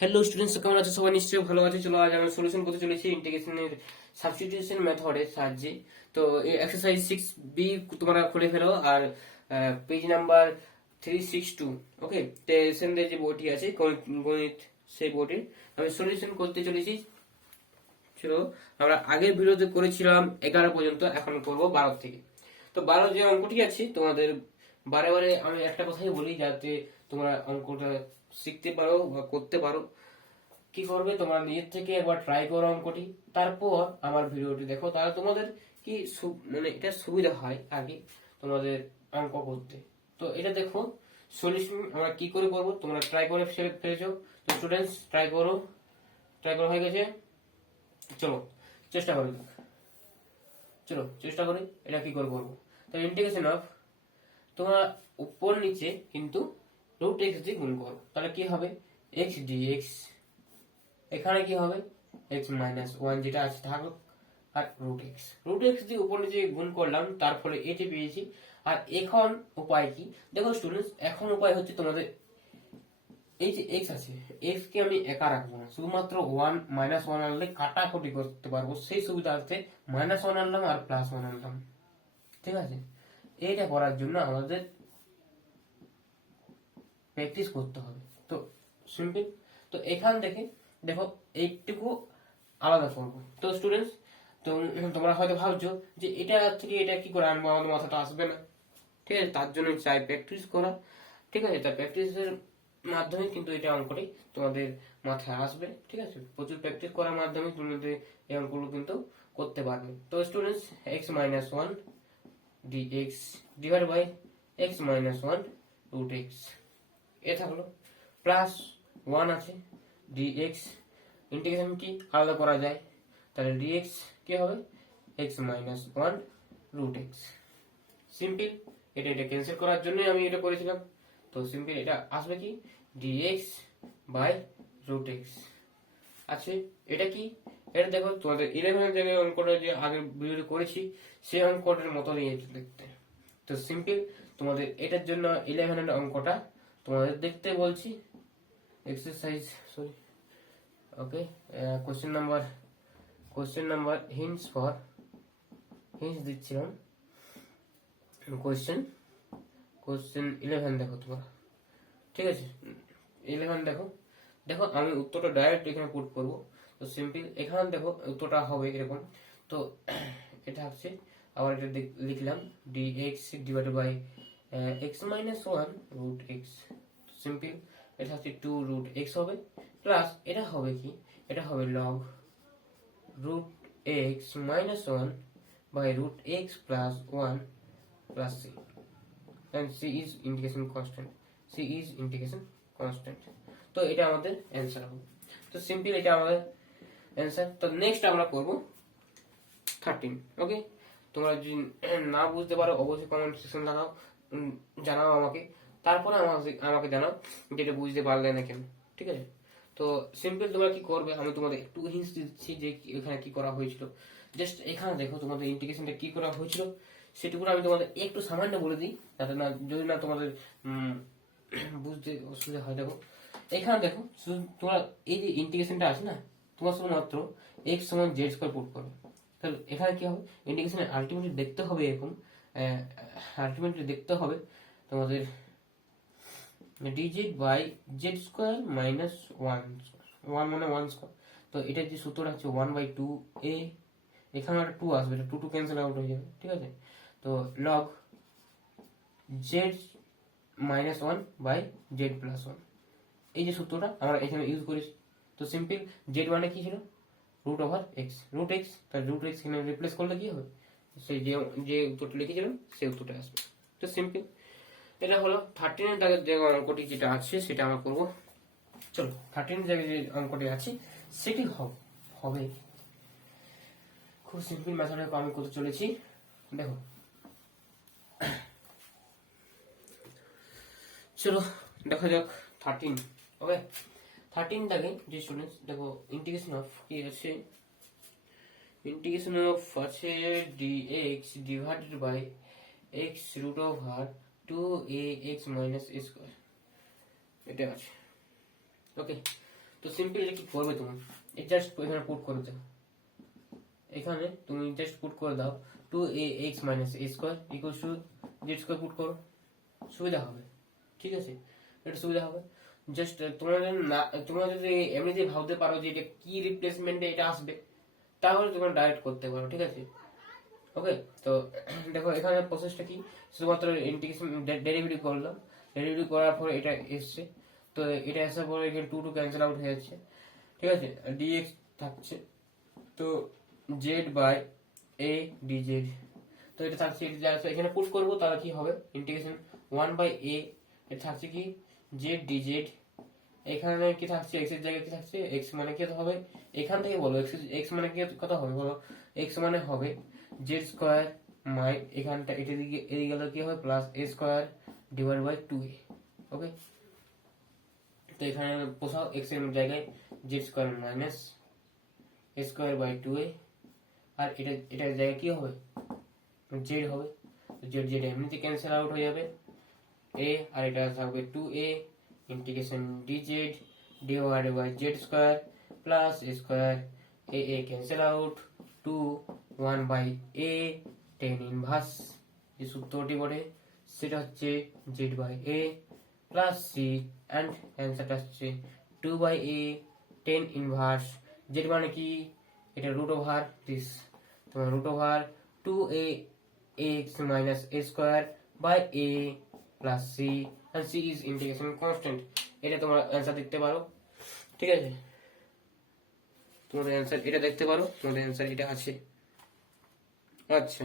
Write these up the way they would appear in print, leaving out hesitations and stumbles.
Hello students, কেমন আছে? সবাই নিশ্চয়ই ভালো আছে। চলো আজ আমরা সলিউশন করতে চলেছি ইন্টিগ্রেশনের সাবস্টিটিউশন মেথডের সাহায্যে। তো এই এক্সারসাইজ 6B তোমরা খুলে ফেলো আর পেজ নাম্বার 362। ওকে, টেসেনদের যে বইটি আছে গণিত, সেই বইটির আমি সলিউশন করতে চলেছি। চলো, আমরা আগের ভিডিওতে করেছিলাম 11 পর্যন্ত, এখন করব 12 থেকে। তো 12 যে অঙ্কটি আছে তোমাদের বারে বারে আমি একটা কথাই বলি, যাতে তোমরা অঙ্কটা শিখতে পারো বা করতে পারো। কি করবে, তোমরা নিজের থেকে একবার ট্রাই করো অঙ্কটি, তারপর আমার ভিডিওটি দেখো, তাহলে তোমাদের কি মানে এটা সুবিধা হয় আগে তোমাদের অঙ্ক করতে। তো এটা দেখো সলিউশন আমরা কি করে করব, তোমরা ট্রাই করে ফেলেছো। তো স্টুডেন্টস ট্রাই করো, ট্রাই করা হয়ে গেছে। চলো চেষ্টা করি, চলো চেষ্টা করি এটা কি করে করবো। তো ইন্টিগ্রেশন অফ, তোমরা উপর নিচে কিন্তু রুট এক্স দিয়ে গুণ করো, তাহলে কি হবে এক্স ডিএক্স, এখানে কি হবে এক্স মাইনাস ওয়ান যেটা আছে থাকুক, আর রুট এক্স দিয়ে উপর নিচে গুণ করলাম, তার ফলে এটি পেয়েছি। আর এখন উপায় কি দেখো স্টুডেন্টস, এখন উপায় হচ্ছে তোমাদের এই যে এক্স আছে, এক্স কে আমি একা রাখবো না, শুধুমাত্র ওয়ান মাইনাস ওয়ান আনলে কাটাকুটি করতে পারবো, সেই সুবিধার্থে মাইনাস ওয়ান আনলাম আর প্লাস ওয়ান আনলাম। ঠিক আছে, এইটা করার জন্য আমাদের প্র্যাকটিস করতে হবে। তো সিম্পল, তো এখান থেকে দেখো এইটুকু আলাদা করবো। তো স্টুডেন্টস, তো তোমরা হয়তো ভাবছো যে এটা থেকে এটা কি করে আনবো, আমাদের মাথাটা আসবে না। ঠিক আছে, তার জন্য চাই প্র্যাকটিস করা। ঠিক আছে, তার প্র্যাকটিসের মাধ্যমে কিন্তু এটা অঙ্কটি তোমাদের মাথায় আসবে। ঠিক আছে, প্রচুর প্র্যাকটিস করার মাধ্যমে তোমাদের এই অঙ্কগুলো কিন্তু করতে পারবে। তো students, x minus one dx divide by x minus one root x, এ থাকলো প্লাস ওয়ান আছে ডিএক্স, ইন্টিগ্রেশন কি আলাদা করা যায়, তাহলে ডিএক্স কি হবে x minus one root x. Simple, এটা এটা ক্যান্সেল করার জন্য আমি এটা করেছিলাম। তো সিম্পল এটা আসবে কি ডিএক্স বাই রুট এক্স আছে। এটা কি, এটা দেখো তোমাদের 11 জায়গায় অঙ্কটা যে আগের ভিডিও করেছি সেই অঙ্কটার মতো নিয়েছে দেখতে। তো সিম্পল, তোমাদের এটার জন্য 11 অঙ্কটা তোমাদের দেখতে বলছি। এক্সারসাইজ সরি, ওকে, কোশ্চেন নাম্বার হিন্টস দিচ্ছিলাম। কোশ্চেন 11 দেখো তোমরা। ঠিক আছে, 11 দেখো, দেখো আমি উত্তরটা ডাইরেক্ট এখানে পুট করব। তো সিম্পল, এখানে দেখো উত্তরটা হবে এরকম। তো এটা হচ্ছে, আবার এটা লিখলাম dx divided by x minus one root x. Simple, এটা হচ্ছে টু রুট এক্স হবে, প্লাস এটা হবে কি, এটা হবে log root x minus one by root x plus one plus c, and c is integration constant। তো এটা আমাদের অ্যান্সার হবে। তো সিম্পল, এটা আমাদের অ্যান্সার। তো নেক্সট আমরা করব 13। ওকে, তোমরা যদি না বুঝতে পারো অবশ্যই কমেন্ট সেকশন জানাও আমাকে, তারপরে আমাকে জানাও যে এটা বুঝতে পারলে না কেন। ঠিক আছে, তো সিম্পল তোমরা কি করবে, আমি তোমাদের একটু হিন্টস দিচ্ছি যে এখানে কি করা হয়েছিল। জাস্ট এখানে দেখো তোমাদের ইন্টিগ্রেশনটা কি করা হয়েছিল সেটুকু আমি তোমাদের একটু সামান্য বলে দিই, যাতে না যদি না তোমাদের বুঝতে অসুবিধা হয়। দেখো এখানে দেখো, তোমরা এই যে ইন্টিগ্রেশনটা আছে না, তোমার শুধুমাত্র এক্স সমান জেড স্কোয়ার পুট করবে, তাহলে এখানে কি হবে ইন্টিগ্রেশনের আলটিমেটলি দেখতে হবে এরকম, তোমাদের dz by z square minus one, one মানে ওয়ান স্কোয়ার। তো এটার যে সূত্রটা হচ্ছে ওয়ান বাই টু এ, এখানে একটা টু আসবে, টু টু ক্যান্সেল আউট হয়ে যাবে। ঠিক আছে, তো log z minus one by z plus one, এই যে সূত্রটা আমরা এখানে ইউজ করেছি। তো সিম্পল, জেড মানে কি ছিল রুট ওভার এক্স, তার রুট এক্স এখানে রিপ্লেস করলে কি হবে, সেই যে উত্তরটা লিখেছিলাম সেই উত্তরটা আসবে। তো সিম্পল, এটা হলো 13 এর দাগের যে অঙ্কটি যেটা আছে সেটা আমরা করব। চলো 13 এর জায়গায় যে অঙ্কটি আছে সেটি হবে খুব সিম্পল মেথডে আমি করতে চলেছি। দেখো চলো দেখা যাক 13। ওকে, 13 দাগে যে স্টুডেন্টস দেখো ইন্টিগ্রেশন অফ কি আছে, ইন্টিগ্রেশন অফ আছে dx divided by x root over two a x minus a square, এটা আছে। ওকে, তো তো সিম্পল এটা কি করবে তুমি, এটা জাস্ট এখানে পুট করে দাও, এখানে তুমি জাস্ট পুট করে দাও 2ax minus a square equal to Z square put করো, সুবিধা হবে। ঠিক আছে, এটা সুবিধা হবে। জাস্ট তোমরা যদি এমনিতে ভাবতে পারো যে এটা কি রিপ্লেসমেন্টে এটা আসবে, তাহলে তোমরা ডাইরেক্ট করতে পারো। ঠিক আছে, ওকে। তো দেখো এখানে প্রসেসটা কি, শুধুমাত্র ইন্টিগ্রেশন ডেরিভেটিভ করলাম, ডেরিভেটিভ করার পরে এটা এসছে, তো এটা আসার পরে এখানে 2 ক্যান্সেল আউট হয়ে যাচ্ছে। ঠিক আছে, ডিএক্স থাকছে, তো জেড বাই এ ডিজেড, তো এটা থাকছে, এখানে পুট করবো তাহলে কি হবে, ইন্টিগ্রেশন 1 বাই এ, এটা থাকছে কি জেড ডিজেড, এখানে কি থাকছে এক্স এর জায়গায় কি থাকছে, এক্স মানে কি হবে, এখান থেকে বলো এক্স মানে কি কত হবে বলো, এক্স মানে হবে জেড স্কোয়ার মাই এখানটা এটা দিকে এদিকে গেলে কি হবে plus a square divide by 2a। Okay, তো এখানে বসাও এক্স এর জায়গায় z square minus a square by 2a, আর এটার জায়গায় কি হবে জেড হবে, জেড জেড এমনিতে ক্যান্সেল আউট হয়ে যাবে, a আর এটা থাকবে 2a integration dz divided by z square plus a square, a cancel out, 2 1 by a tan inverse, যে সূত্রটি বলে সেটা হচ্ছে z by a plus c, and অ্যান্সারটা হচ্ছে 2 by a tan inverse, z মানে কি এটা রুট ওভার দিস, তোমার root over 2a x minus a square by a plus c, and c is integration constant। এটা তোমরা অ্যানসার দেখতে পারো। ঠিক আছে, তোমাদের অ্যানসার এটা দেখতে পারো, তোমাদের অ্যানসার এটা আছে। আচ্ছা,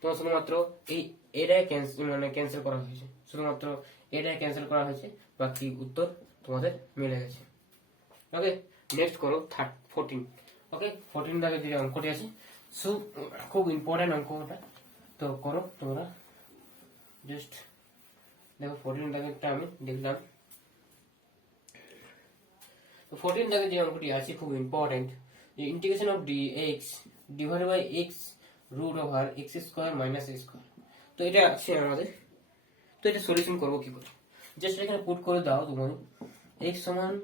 তোমার শুধুমাত্র এই এটাই ক্যান্সেল করা হয়েছে, শুধুমাত্র এটাই ক্যান্সেল করা হয়েছে, বাকি উত্তর তোমাদের মিলে গেছে। ওকে, নেক্সট করো 14। ওকে, 14 দাগে যে অঙ্কটি আছে খুব ইম্পর্টেন্ট অঙ্কটা, তো করো তোমরা। জাস্ট দেখো 14 দাগেরটা আমি দেখলাম, তো 14 দাগে যে অঙ্কটি আছে খুব ইম্পর্টেন্ট, যে integration of dx divided by x root over x square minus a square, তো এটা আছে আমাদের। তো এটা সলিউশন করব কি করে, জাস্ট এখানে পুট করে দাও তুমি x সমান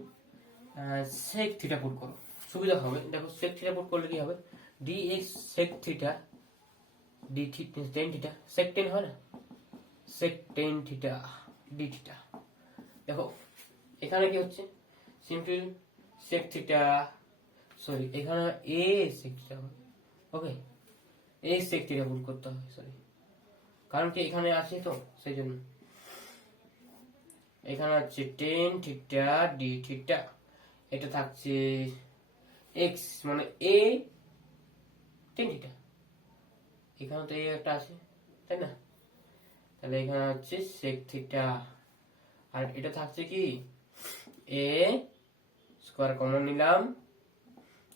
sec থিটা পুট করো, সুবিধা হবে। দেখো sec থিটা পুট করলে কি হবে, dx sec theta d tan theta sec tan হয় না, sec tan theta d theta. দেখো এখানে কি হচ্ছে, সিম্পল sec থিটা, সরি এখানে a sec theta, okay a sec theta put করতে হবে, সরি কারণ কি এখানে আছে তো সেই জন্য, এখানে আছে tan থিটা d থিটা, এটা থাকছে x মানে a tan থিটা, এখানে তো এই একটা আছে তাই না, তাহলে এখানে হচ্ছে sec থিটা, আর এটা থাকছে কি a স্কয়ার কমন নিলাম,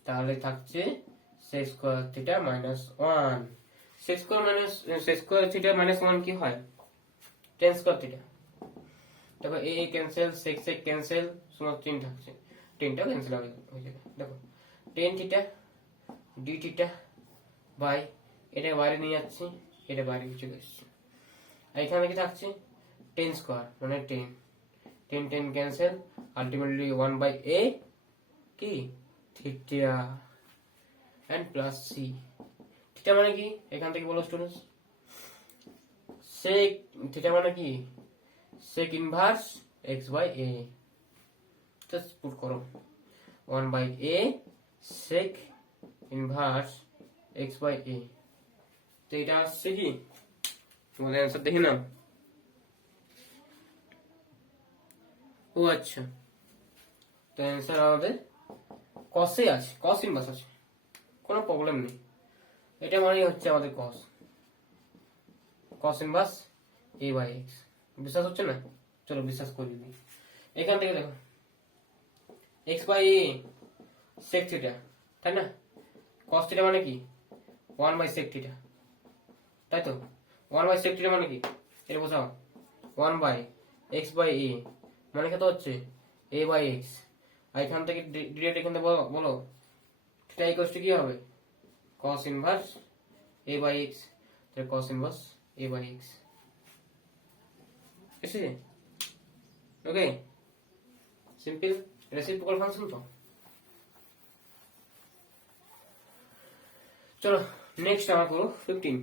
তাহলে থাকছে sec square theta minus 1, sec square theta minus 1 কি হয় tan স্কয়ার থিটা। দেখো a cancel, sec sec cancel, শুধু 3 থাকছে, 10টা ক্যান্সেল হয়ে যাবে। দেখো tan theta d theta by এটা বাইরে নিয়ে যাচ্ছি, এটা বাইরে চলে আসছে, আর এখানে কি থাকছে tan স্কয়ার মানে 10 10 ক্যান্সেল, আলটিমেটলি 1 বাই a কি theta and plus c, theta মানে কি এখান থেকে বলো স্টুডেন্টস, sec থিটা মানে কি sec inverse x by a, just put করো 1 by a sec inverse x by a, তো এটা আসছে কি তোমাদের অ্যান্সার দেখি না। ও আচ্ছা, তো অ্যান্সার আমাদের কসে আছে, কস ইনভার্স আছে, কোনো প্রবলেম নেই, এটা মানে হচ্ছে আমাদের cos inverse a by x। বিশ্বাস হচ্ছে না, চলো বিশ্বাস করে দিই। এখান থেকে দেখো x by a sec theta তাই না, cos থিটা মানে কি 1 বাই sec থিটা, তাই তো 1 বাই sec থিটা মানে কি, এটা বোঝাও 1 বাই x বাই a মানে কত হচ্ছে a বাই x, আর এখান থেকে ডিরেক্ট এখান থেকে বলো থিটা ইকুয়ালস টু কি হবে cos inverse a by x, তাহলে cos inverse a by x এসেছে। ওকে, সিম্পল। রেসিপ্রোকাল ফাংশন তো। চলো নেক্সট আমরা করবো 15।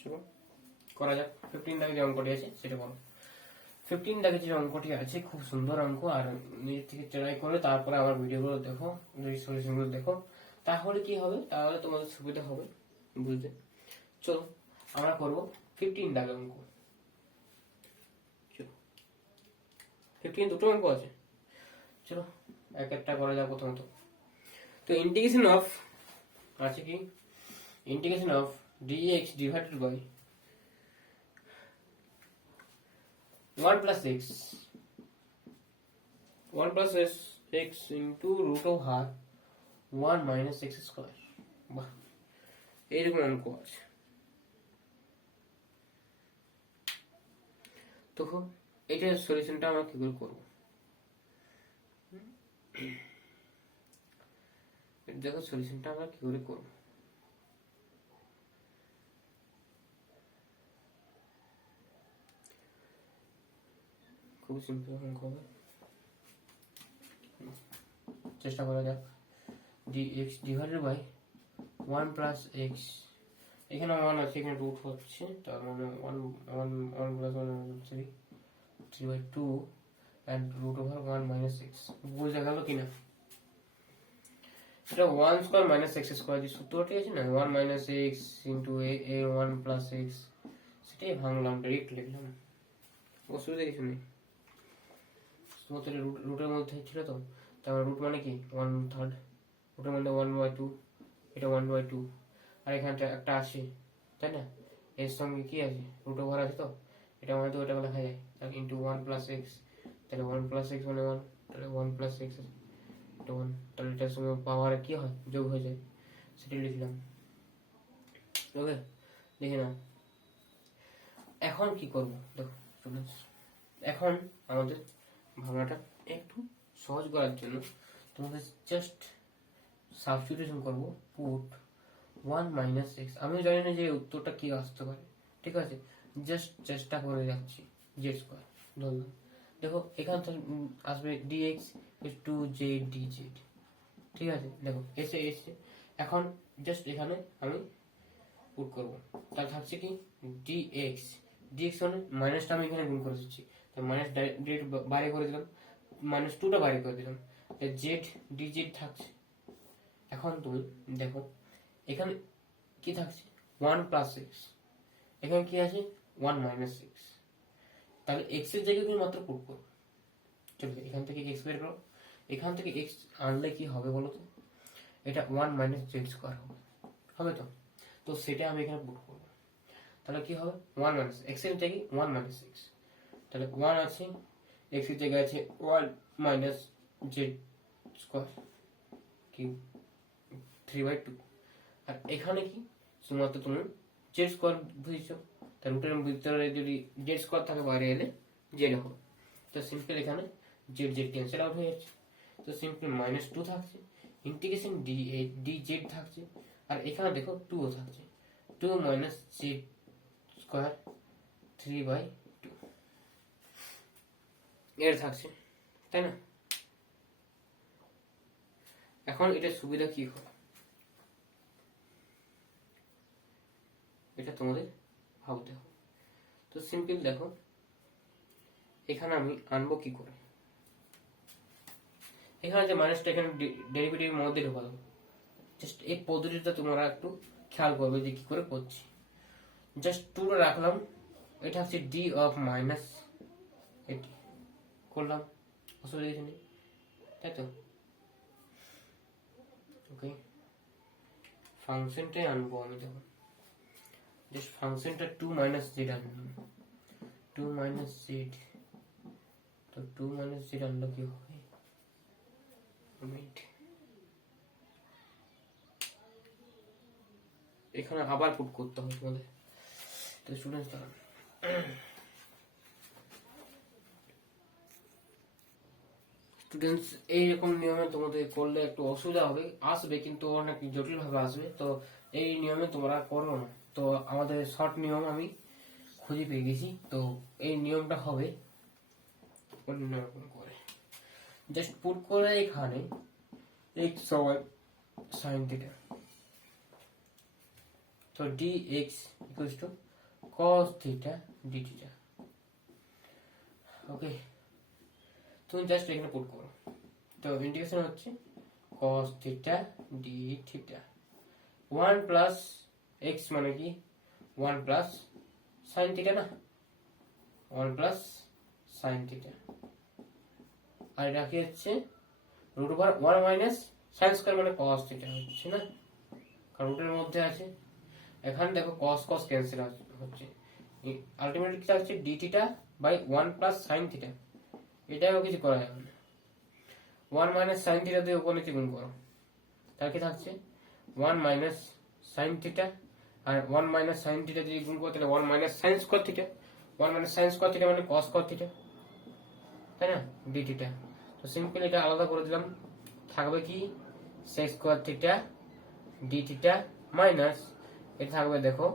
চলো করা যাক। 15 দাগে যে অঙ্কটি আছে সেটা করো। 15 দাগে যে অঙ্কটি আছে খুব সুন্দর অঙ্ক, আর নিজের থেকে ট্রাই করে তারপরে আমার ভিডিওগুলো দেখো, সলিউশনগুলো দেখো, তাহলে কি হবে, তাহলে তোমাদের সুবিধা হবে বুঝতে। চলো আমরা করবো 15 দাগে অঙ্ক। চলো 15 দুটো অঙ্ক আছে, চলো এক একটা করা যাক। প্রথমত তো ইন্টিগ্রেশন অফ আছে কি, integration of dx divided by 1 plus x, 1 plus x into root over 1 minus x square। বাহ, এইরকম অঙ্ক আছে। তো এটার সলিউশনটা আমরা কি করে করবো, দেখো সলিউশনটা আমরা কি করে করবো। খুব সিম্পল অঙ্ক হবে, চেষ্টা করা যাক। dx divided by 1 plus x, এখানে 1 আছে, এখানে রুট হচ্ছে, তার মানে 1 plus 1 3/2 and root over 1 minus x। বোঝা গেল কিনা? এটা 1 স্কয়ার মাইনাস x স্কয়ার যে সূত্রটি আছে না, 1 minus x into a 1 plus x, সেটাই ভাঙলাম, ডাইরেক্ট লিখলাম, অসুবিধা কিছু নেই। শুধুমাত্র রুটের মধ্যে ছিল তো, তারপর রুট মানে কি 1/3, রুটের মধ্যে 1/2, এটা 1/2, আর এখানটা একটা আসে, তাই না, এর সঙ্গে কি আছে, রুট ওভার আছে, তো এটা মানে তো ওটা লেখা যায়, তাহলে ইন্টু 1 প্লাস এক্স, তাহলে 1 প্লাস এক্স মানে 1, তাহলে 1 প্লাস এক্স এটা 1, তাহলে এটার সঙ্গে পাওয়ার কি হয়, যোগ হয়ে যায়, সেটা লিখলাম। ওকে, দেখে নাও এখন কি করব। দেখো স্টুডেন্টস, এখন আমাদের ভাঙাটা একটু সহজ করার জন্য তোমাদের জাস্ট সাবস্টিটিউশন করব, পুট 1 মাইনাস এক্স। আমিও জানি না যে উত্তরটা কি আসতে পারে, ঠিক আছে, জাস্ট চেষ্টা করে যাচ্ছি। জেড স্কোয়ার ধরলাম, দেখো এখান থেকে আসবে ডিএক্স টু জেড ডিজেড, ঠিক আছে, দেখো এসে এসে এখন জাস্ট এখানে আমি পুট করব, তাহলে থাকছে কি ডিএক্স, ডিএক্স মানে মাইনাসটা আমি এখানে গুণ করে দিচ্ছি, তাই মাইনাস ডিরেক্ট বাইরে করে দিলাম, মাইনাস 2টা বাইরে করে দিলাম, তাই জেড ডিজেড থাকছে। এখন তুমি দেখো এখানে কি থাকছে 1 প্লাস এক্স, এখানে কি আছে 1 মাইনাস এক্স, তাহলে এক্স এর জায়গায় তুমি মাত্র পুট করো। চলো এখান থেকে এক্স বের করো, এখান থেকে এক্স আনলে কি হবে বলো তো, এটা 1 মাইনাস জেড স্কোয়ার হবে, হবে তো, তো সেটা আমি এখানে পুট করবো, তাহলে কি হবে 1 মাইনাস এক্স এর জায়গায় 1 মাইনাস এক্স, তাহলে 1 আছে, এক্স এর জায়গায় আছে 1 মাইনাস জেড স্কোয়ার কি 3/2, আর এখানে কি শুধুমাত্র তুমি জেড স্কোয়ার বুঝেছো, তার রুটের ভিতরে যদি জেড স্কোয়ার থাকে বাইরে এলে জেড হবে, তো সিম্পল এখানে জেড জেড ক্যান্সেল আউট হয়ে যাচ্ছে, তো সিম্পল -2 থাকছে, ইন্টিগ্রেশন ডি জেড থাকছে, আর এখানে দেখো 2 থাকছে, 2 মাইনাস জেড স্কোয়ার 3/2 এর থাকছে, তাই না। এখন এটা সুবিধা কি হবে এটা তোমাদের ভাবতে হবে। তো সিম্পল দেখো এখানে আমি আনবো কি করে, এখানে যে মাইনাসটা এখানে ডেরিভেটিভ মধ্যে ঢোকা দেবো, জাস্ট এই পদ্ধতিটা তোমরা একটু খেয়াল করবে যে কি করে করছি। জাস্ট 2 রাখলাম, এটা হচ্ছে ডি অফ মাইনাস, এটি করলাম, অসুবিধা কিছু নেই, তাই তো। ওকে, ফাংশনটাই আনবো আমি, দেখো জাস্ট ফাংশনটা 2 মাইনাস জেড আনলাম, 2 মাইনাস জেড, তো 2 মাইনাস জেড আনলো কি হবে, এখানে আবার পুট করতে হবে তোমাদের, তো স্টুডেন্টস দাঁড়ান, স্টুডেন্টস এইরকম নিয়মে তোমাদের করলে একটু অসুবিধা হবে, আসবে কিন্তু অনেক জটিল ভাবে আসবে, তো এই নিয়মে তোমরা করো না। তো আমাদের শর্ট নিয়ম আমি খুঁজে পেয়ে গেছি, তো এই নিয়মটা হবে অন্যরকম করে, জাস্ট পুট করে এখানে x সমান sin থিটা, তো dx equals to cos theta d theta. Okay, তুমি জাস্ট এখানে পুট করো, তো ইন্টিগ্রেশন হচ্ছে cos theta d theta, 1 plus x মানে কি 1 প্লাস sin থিটা না, 1 প্লাস sin থিটা, আর এটা কি হচ্ছে root over 1 minus sin square মানে cos থিটা হচ্ছে না, কারণ রুটের মধ্যে আছে। এখানে দেখো cos cos ক্যান্সেল হচ্ছে, আলটিমেটলি কি হচ্ছে d theta by 1 plus sin theta, এটাও কিছু করা যাবে না। 1 মাইনাস sin থিটা দিয়ে উপর নিচে গুণ করো, তার কি থাকছে 1 মাইনাস sin থিটা, আর 1 মাইনাস sin থিটা যদি গুণ করো তাহলে 1 minus sin square theta, 1 minus sin square theta মানে cos cos থিটা, তাই না, d থিটা। তো সিম্পল এটা আলাদা করে দিলাম, থাকবে কি sec square theta d theta minus এটা থাকবে দেখো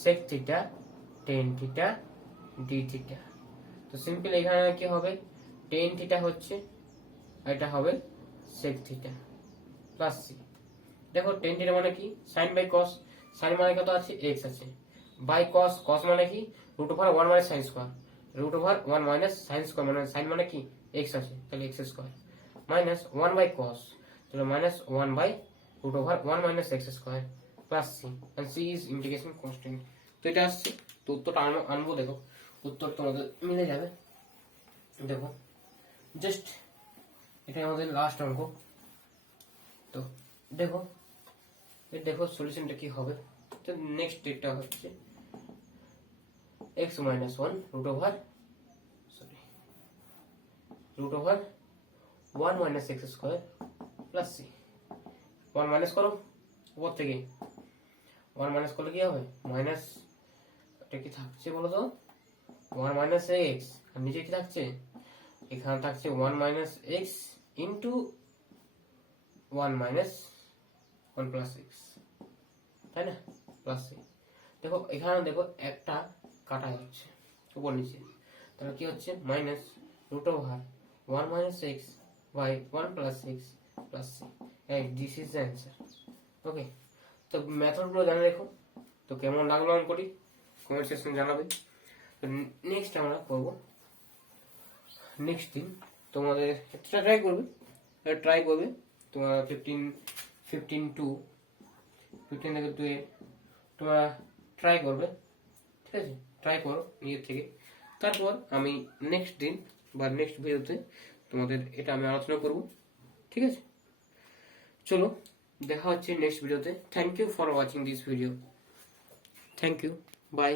sec theta tan theta d theta. তো সিম্পল এখানে কি হবে tan থিটা হচ্ছে, এটা হবে sec থিটা প্লাস c। দেখো tan থিটা মানে কি sin বাই cos, sin মানে কত আছে x আছে, বাই cos, cos মানে কি root over 1 minus sin square, root over 1 minus sin square মানে sin মানে কি x আছে, তাহলে x square minus 1 by cos, তাহলে minus 1 by root over 1 minus x square plus c, and c is integration constant. তো এটা আসছে, তো উত্তরটা আনবো, দেখো উত্তর তোমাদের মিলে যাবে। দেখো জাস্ট এটা আমাদের লাস্ট অঙ্ক, তো দেখো দেখো সলিউশনটা কি হবে। তো নেক্সট ডেটটা হচ্ছে x minus 1 root over 1 minus x square plus c, 1 minus করো উপর থেকে, 1 মাইনাস করলে কি হবে মাইনাস, এটা কি থাকছে বলো তো 1 মাইনাস x, আর নিচে কি থাকছে এখানে থাকছে 1 minus x into 1 minus 1 plus x, তাই না, প্লাস c। দেখো এখানে দেখো একটা কাটা যাচ্ছে উপর নিচে, তাহলে কি হচ্ছে minus root over 1 minus x by 1 plus x plus c, এই this is the answer. Okay, তো মেথডগুলো জানা রেখো, তো কেমন লাগলো অঙ্কটি কমেন্ট সেকশনে জানাবে। তো নেক্সট আমরা করব নেক্সট দিন, তোমাদের ট্রাই করবে তোমার 15 থেকে 2 তোমরা ট্রাই করবে, ঠিক আছে, ট্রাই করো নিজের থেকে। তারপর আমি নেক্সট দিন বা নেক্সট ভিডিওতে তোমাদের এটা আমি আলোচনা করব, ঠিক আছে। চলো দেখা হচ্ছে নেক্সট ভিডিওতে। Thank you for watching this video, thank you, by.